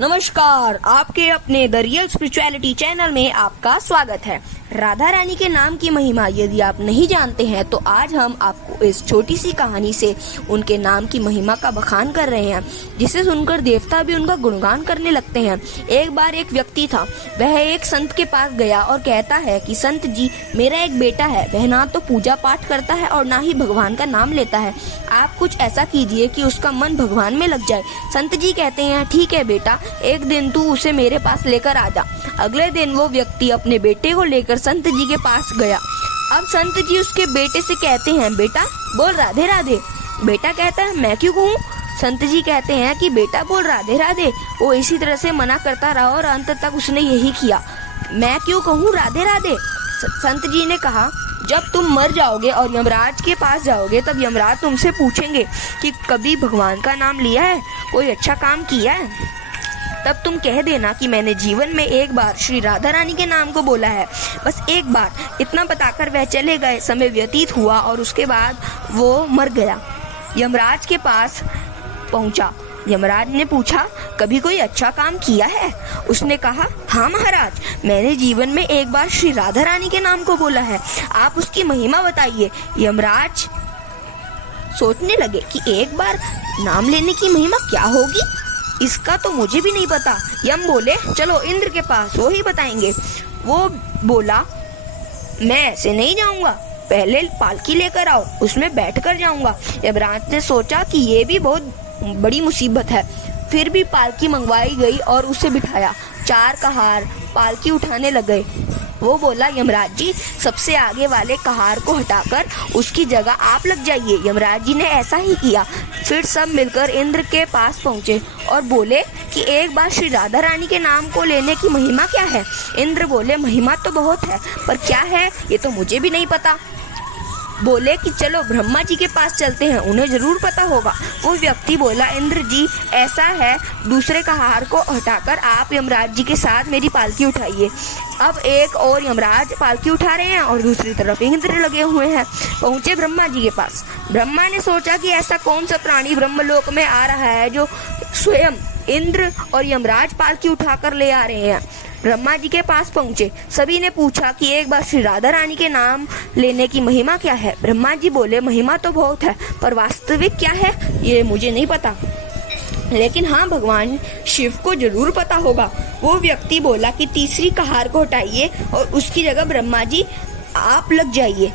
नमस्कार, आपके अपने द रियल स्पिरिचुअलिटी चैनल में आपका स्वागत है। राधा रानी के नाम की महिमा यदि आप नहीं जानते हैं तो आज हम आपको इस छोटी सी कहानी से उनके नाम की महिमा का बखान कर रहे हैं, जिसे सुनकर देवता भी उनका गुणगान करने लगते हैं। एक बार एक व्यक्ति था, वह एक संत के पास गया और कहता है कि संत जी, मेरा एक बेटा है, वह ना तो पूजा पाठ करता है और ना ही भगवान का नाम लेता है। आप कुछ ऐसा कीजिए कि उसका मन भगवान में लग जाए। संत जी कहते हैं, ठीक है बेटा, एक दिन तू उसे मेरे पास लेकर आ जा। अगले दिन वो व्यक्ति अपने बेटे को लेकर संत जी के पास गया। अब संत जी उसके बेटे से कहते हैं, बेटा बोल राधे राधे। बेटा कहता है, मैं क्यों कहूँ? संत जी कहते हैं कि बेटा बोल राधे राधे। वो इसी तरह से मना करता रहा और अंत तक उसने यही किया, मैं क्यों कहूँ राधे राधे। संत जी ने कहा, जब तुम मर जाओगे और यमराज के पास जाओगे तब यमराज तुमसे पूछेंगे कि कभी भगवान का नाम लिया है, कोई अच्छा काम किया है? तब तुम कह देना कि मैंने जीवन में एक बार श्री राधा रानी के नाम को बोला है, बस एक बार। इतना बताकर वह चले गए। समय व्यतीत हुआ और उसके बाद वो मर गया। यमराज के पास पहुंचा। यमराज ने पूछा, कभी कोई अच्छा काम किया है? उसने कहा, हाँ महाराज, मैंने जीवन में एक बार श्री राधा रानी के नाम को बोला है, आप उसकी महिमा बताइए। यमराज सोचने लगे कि एक बार नाम लेने की महिमा क्या होगी, इसका तो मुझे भी नहीं पता। यम बोले, चलो इंद्र के पास, वो ही बताएंगे। वो बोला, मैं ऐसे नहीं जाऊंगा, पहले पालकी लेकर आओ, उसमें बैठकर जाऊंगा। यमराज ने सोचा कि ये भी बहुत बड़ी मुसीबत है। फिर भी पालकी मंगवाई गई और उसे बिठाया। 4 कहार पालकी उठाने लगे। वो बोला, यमराज जी, सबसे आगे वाले कहार को हटाकर उसकी जगह आप लग जाइए। यमराज जी ने ऐसा ही किया। फिर सब मिलकर इंद्र के पास पहुंचे और बोले कि एक बार श्री राधा रानी के नाम को लेने की महिमा क्या है? इंद्र बोले, महिमा तो बहुत है, पर क्या है ये तो मुझे भी नहीं पता। बोले कि चलो ब्रह्मा जी के पास चलते हैं, उन्हें जरूर पता होगा। वो व्यक्ति बोला, इंद्र जी, ऐसा है, दूसरे कहार को हटाकर आप यमराज जी के साथ मेरी पालकी उठाइए। अब एक और यमराज पालकी उठा रहे हैं और दूसरी तरफ इंद्र लगे हुए हैं। पहुंचे ब्रह्मा जी के पास। ब्रह्मा ने सोचा कि ऐसा कौन सा प्राणी ब्रह्मलोक में आ रहा है जो स्वयं इंद्र और यमराज पालकी उठाकर ले आ रहे हैं। ब्रह्मा जी के पास पहुंचे। सभी ने पूछा कि एक बार श्री राधा रानी के नाम लेने की महिमा क्या है? ब्रह्मा जी बोले, महिमा तो बहुत है, पर वास्तविक क्या है ये मुझे नहीं पता, लेकिन हाँ, भगवान शिव को जरूर पता होगा। वो व्यक्ति बोला कि तीसरी कहार को हटाइए और उसकी जगह ब्रह्मा जी आप लग जाइए।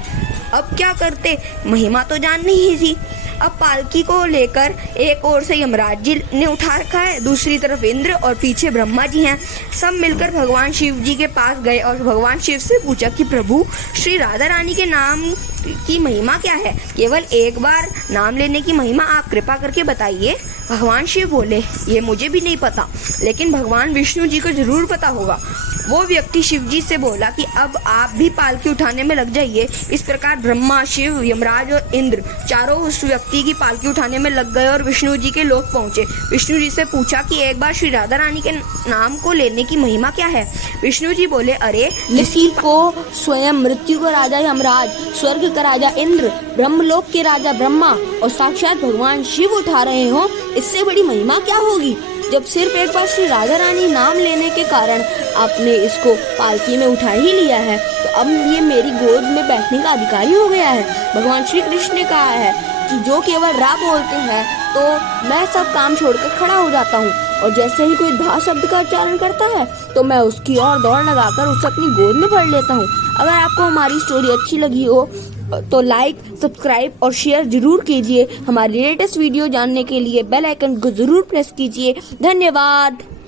अब क्या करते, महिमा तो जाननी ही थी। अब पालकी को लेकर एक ओर से यमराज जी ने उठा रखा है, दूसरी तरफ इंद्र और पीछे ब्रह्मा जी हैं। सब मिलकर भगवान शिव जी के पास गए और भगवान शिव से पूछा कि प्रभु, श्री राधा रानी के नाम की महिमा क्या है? केवल एक बार नाम लेने की महिमा आप कृपा करके बताइए। भगवान शिव बोले, ये मुझे भी नहीं पता, लेकिन भगवान विष्णु जी को जरूर पता होगा। वो व्यक्ति शिव जी से बोला कि अब आप भी पालकी उठाने में लग जाइए। इस प्रकार ब्रह्मा, शिव, यमराज और इंद्र चारों उस व्यक्ति की पालकी उठाने में लग गए और विष्णु जी के लोक पहुंचे। विष्णु जी से पूछा कि एक बार श्री राधा रानी के नाम को लेने की महिमा क्या है? विष्णु जी बोले, अरे, किसी को स्वयं मृत्यु का राजा यमराज, स्वर्ग का राजा इंद्र, ब्रह्मलोक के राजा ब्रह्मा और साक्षात भगवान शिव उठा रहे हो, इससे बड़ी महिमा क्या होगी? जब सिर्फ एक बार श्री राधा रानी नाम लेने के कारण आपने इसको पालकी में उठा ही लिया है, तो अब ये मेरी गोद में बैठने का अधिकारी हो गया है। भगवान श्री कृष्ण ने कहा है कि जो केवल रा बोलते हैं तो मैं सब काम छोड़कर खड़ा हो जाता हूँ, और जैसे ही कोई धा शब्द का उच्चारण करता है तो मैं उसकी ओर दौड़ लगाकर उसे अपनी गोद में भर लेता हूँ। अगर आपको हमारी स्टोरी अच्छी लगी हो तो लाइक, सब्सक्राइब और शेयर जरूर कीजिए। हमारी लेटेस्ट वीडियो जानने के लिए बेल आइकन को जरूर प्रेस कीजिए। धन्यवाद।